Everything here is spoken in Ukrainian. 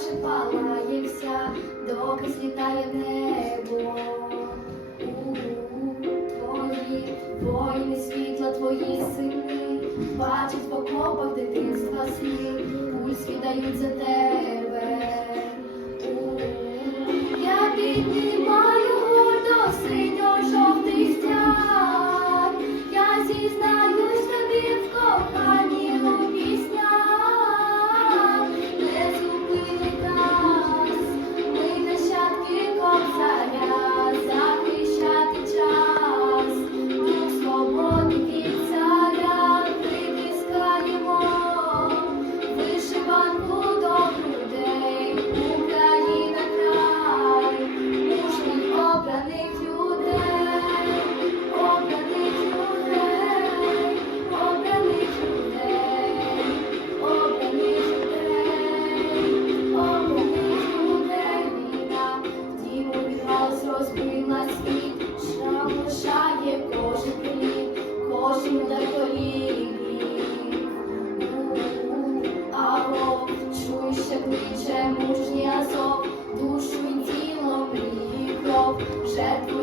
наче палається, доки злітає небо. У -у. Твої воїни, світла, твої сини, бачать в окопах дитинства сни, пульс віддають за тебе. У -у -у. Я бідний Przed